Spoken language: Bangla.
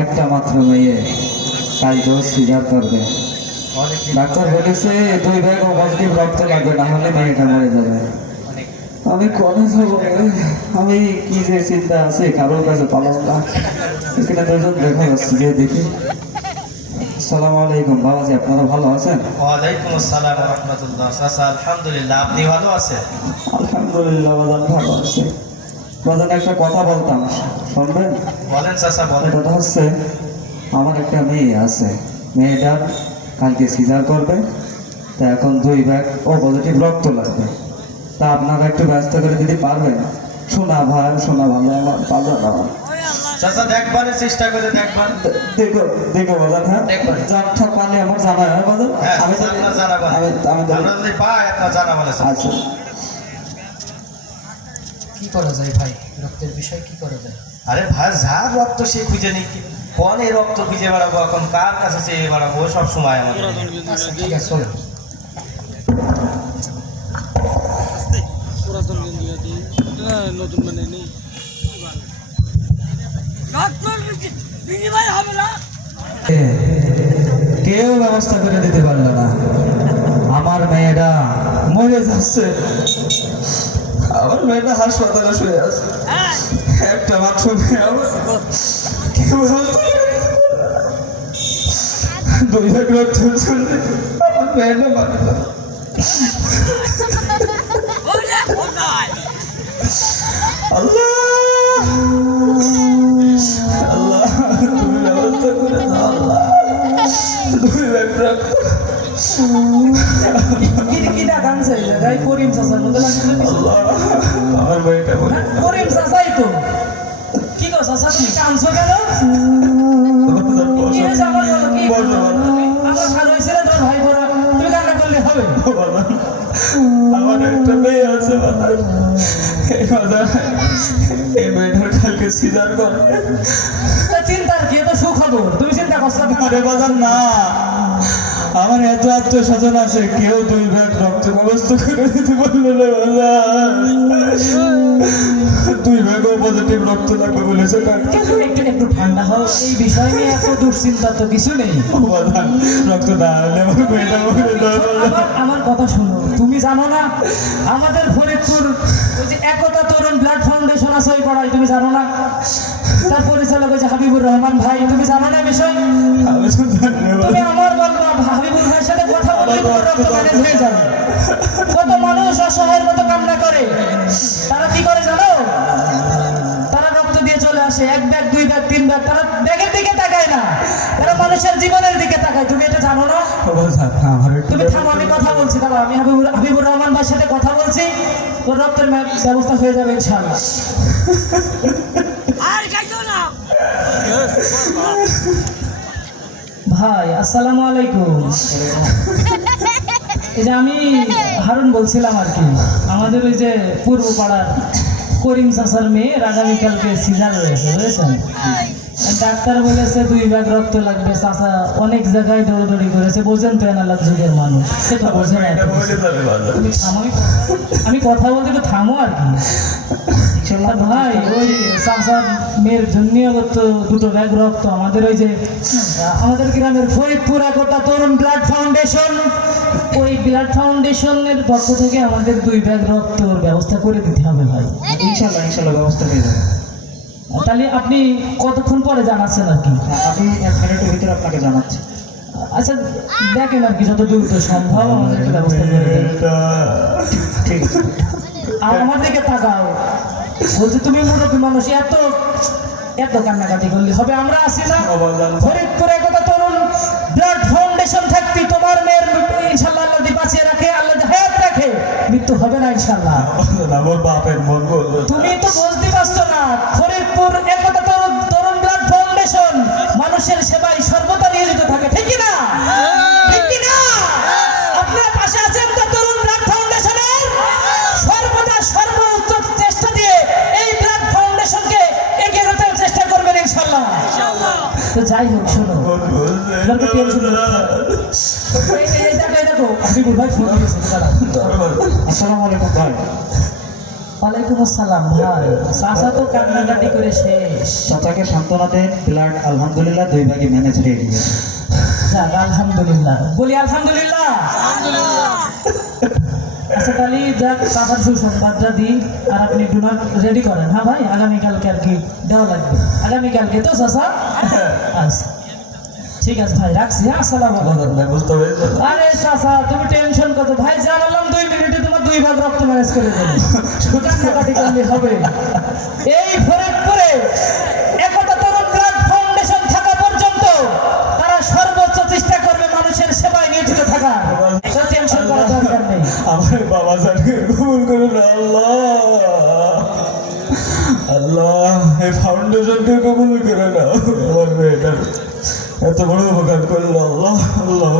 একটা মাত্র মেয়ে, কালকেও সিজার করবে। ডাক্তার বলেছে 2 ব্যাগ পজিটিভ রক্ত লাগবে, না হলে মেয়েটা মরে যাবে। আমি কোনে যাবো? আমি কি যে চিন্তা আছে, কারোর কাছে পালাম না। এখানে 2জন দেখা যাচ্ছে, যে দেখি। আসসালামু আলাইকুম বাবাজি, আপনারা ভালো আছেন? ওয়ালাইকুম আসসালাম ওয়া রাহমাতুল্লাহ। চাচা আলহামদুলিল্লাহ, আপনি ভালো আছেন? আলহামদুলিল্লাহ বাজান, ভালো আছে। বাজান একটা কথা বলতাম, শুনবেন? বলেন চাচা বলেন। কথা হচ্ছে, আমার একটা মেয়ে আছে, মেয়েটার কালকে সিজার করবে। তা এখন 2 ব্যাগ ও পজিটিভ রক্ত লাগবে। তা আপনারা একটু ব্যস্ত করে দিতে পারবেন? শোনা ভাই, শোনা ভালো আমার বাজার আমার। চাচা দেখবারের চেষ্টা করে দেখবার। দেখো দেখো বাজার, হ্যাঁ দেখবেন। যার পারলে আমার জানা হয় বাজার। হ্যাঁ আমি তো আপনার জানাবেন। আমরা যদি পাই আপনার জানাবেন। আচ্ছা, কি করা যায় ভাই, রক্তের বিষয় কি করা যায়? আরে ভাই, যার রক্ত সে খুঁজে নি, পরে রক্ত খুঁজে বেড়াবো, এখন কার কাছে চেয়ে বেড়াবো সব সময় আমাদের। আচ্ছা ঠিক আছে, চলো। নতুন মানে নেই হবে না, কেউ ব্যবস্থা করে দিতে পারলো না। আমার মেয়েটা মরে যাচ্ছে, আমার মেয়েটা হাসপাতালে শুয়ে আছে। একটা মাত্র মেয়ে আমার, কেউ ব্যবস্থা করে দিতে পারলো না। 2 ব্যাগ রক্ত চলছে, আমার মেয়েটা মারা গেল। আল্লাহ আল্লাহ, তুমি ব্যবস্থা করে দাও আল্লাহ। 2 ব্যাগ রক্ত। কি ডাক আনছে এই জায়গায়? করিম চাচার মধ্যে লাগছে। আল্লাহ, আমার মেয়েটা মরে হ্যাঁ, করিম চাচাই তো। কি গো চাচা, তুমি কাঁদছো কেন? কি হয়েছে আমার বলো, কি? আমার ভালো হয়েছে না তোর ভাই বড়, তুমি কান্না করলে হবে? আমার একটা মেয়ে আছে বাজার, এই বাজার, এই মেয়েটার কালকে সিজার করবে। তা চিন্তার কি, এত সুখবর, তুমি চিন্তা করছো না? আরে বাজার না, আমার এত আত্মীয় স্বজন আছে, কেউ 2 ব্যাগ রক্ত ব্যবস্থা করে দিতে পারলো না বাজার। 2 ব্যাগ পজিটিভ রক্ত লাগবে বলেছে ডাক্তার। একটু ঠান্ডা হও, এই বিষয় নিয়ে এত দুশ্চিন্তা তো কিছু নেই। বাজার, রক্ত না হলে আমার মেয়েটা মরে যাবে। আমার কথা শুনো, তুমি জানো না আমাদের ফরিদপুর ওই যে একতা তরুণ ব্লাড ফাউন্ডেশন আছে ওই পাড়ায়, তুমি জানো না? তার পরিচালক ওই যে হাবিবুর রহমান ভাই, তুমি জানো না বিষয়? আমি তো জানি না তুমি বাজার। আমার বলবো, হাবিবুর ভাইয়ের সাথে কথা বলে তোমার রক্ত ম্যানেজ হয়ে যাবে। কত মানুষ অসহায়ের মতো কান্না করে, তারা কি করে জানো? তারা রক্ত দিয়ে চলে আসে, 1 ব্যাগ 2 ব্যাগ 3 ব্যাগ, তারা ব্যাগের দিকে তাকায় না, তারা মানুষের জীবনের দিকে তাকায়। তুমি এটা জানো না? বাজার, আমার একটু তুমি থামো, আমি কথা বলছি, দাদা আমি হাবিবুর রহমান ভাইয়ের সাথে কথা বলছি, তোর রক্তের ব্যবস্থা হয়ে যাবে ইনশাআল্লাহ। আর খাইতো না ভাই আসসালামু আলাইকুম। এই যে আমি হারুন বলছিলাম আর কি, আমাদের ওই যে পূর্ব পাড়ার করিম চাচার মেয়ে আগামীকালকে সিজার রয়েছে, বুঝেছেন? ডাক্তার বলেছে 2 ব্যাগ রক্ত লাগবে। চাচা অনেক জায়গায় দৌড়দৌড়ি করেছে, বোঝেন তো এনালাগ যুগের মানুষ, সে তো বোঝে না। এটা মরে যাবে বাজার। তুমি থামো, আমি কথা বলতে একটু থামো আর কি। তা ভাই, ওই চাচার মেয়ের জন্য তো 2 ব্যাগ রক্ত আমাদের ওই যে আমাদের গ্রামের ফরিদপুর একতা তরুণ ব্লাড ফাউন্ডেশন, ওই ব্লাড ফাউন্ডেশনের পক্ষ থেকে আমাদের 2 ব্যাগ রক্তর ব্যবস্থা করে দিতে হবে ভাই। ইনশাল্লাহ ইনশাল্লাহ ব্যবস্থা হয়ে যাবে। তাহলে আপনি কতক্ষণ পরে জানাচ্ছেন আর কি? আমি 1 মিনিটের ভিতরে আপনাকে জানাচ্ছি। আচ্ছা দেখেন আর কি, যত দ্রুত সম্ভব আমাদের একটা ব্যবস্থা করে দেন। ঠিক আছে। আর আমার দিকে তাকাও, বলছি তুমি মুরব্বী মানুষ, এত এত কান্নাকাটি করলে হবে? আমরা আছি না, ফরিদপুর একতা তরুণ ব্লাড ফাউন্ডেশন থাকতে তোমার মেয়ের ইনশাল্লাহ আল্লাহ দি বাঁচিয়ে রাখে, আল্লাহ দি হায়াত রাখে, মৃত্যু হবে না ইনশাল্লাহ। আমার বাপের মন বলবো। তুমি তো বুঝতে পারছো না, ফরিদপুর একতা তরুণ ব্লাড ফাউন্ডেশন মানুষের সেবায় সর্বদা নিয়োজিত থাকে, ঠিক কি না? ঠিক কি না? আপনার পাশে আছেন তো তরুণ ব্লাড ফাউন্ডেশনের, সর্বদা সর্বোচ্চ চেষ্টা দিয়ে এই ব্লাড ফাউন্ডেশনকে এগিয়ে যেতে চেষ্টা করবেন ইনশাআল্লাহ। তো যাই হোক, শোনো, এই দেখো, এই দেখো, আপনি ভাই ফোন দিয়েছেন, দাঁড়াও। আসসালামু আলাইকুম ভাই। আসসালামু আলাইকুম ভাই, ভালো আছেন? জি জি জি, ভালো আছি। আচ্ছা, 2 ব্যাগ রক্ত লাগবে, 2 ব্যাগ রক্ত লাগবে। 2 ব্যাগ ওয়ালাইকুম আসসালাম ভাই। চাচা তো কান্নাকাটি করে শেষ। চাচাকে সান্ত্বনা দেন, ব্লাড আলহামদুলিল্লাহ 2 ভাগে ম্যানেজ হয়ে গেছে। যাক আলহামদুলিল্লাহ, বলি আলহামদুলিল্লাহ। আচ্ছা তাহলে যাক চাচার সুসংবাদটা দিই, আর আপনি ডোনার রেডি করেন। হ্যাঁ ভাই, আগামীকালকে আর কি দেওয়া লাগবে, আগামীকালকে তো চাচা? আচ্ছা ঠিক আছে ভাই, রাখছি। হ্যাঁ, আসসালামু আলাইকুম। বুঝতে পেরেছেন? আরে চাচা তুমি টেনশন কত ভাই, জানালাম 2 মিনিটে তোমার 2 ভাগ রক্ত ম্যানেজ করে দেবে, কান্নাকাটি করলে হবে। এই ফরিদপুরে একতা তরুণ ব্লাড ফাউন্ডেশন থাকা পর্যন্ত তারা সর্বোচ্চ চেষ্টা করবে মানুষের সেবায় নিয়োজিত থাকা, টেনশন করার দরকার নেই। আমার বাবা জানকে কবুল করুন আল্লাহ। আল্লাহ এই ফাউন্ডেশনকে কবুল করে নাও। আমার মেয়েটার এত বড় উপকার করলো আল্লাহ। আল্লাহ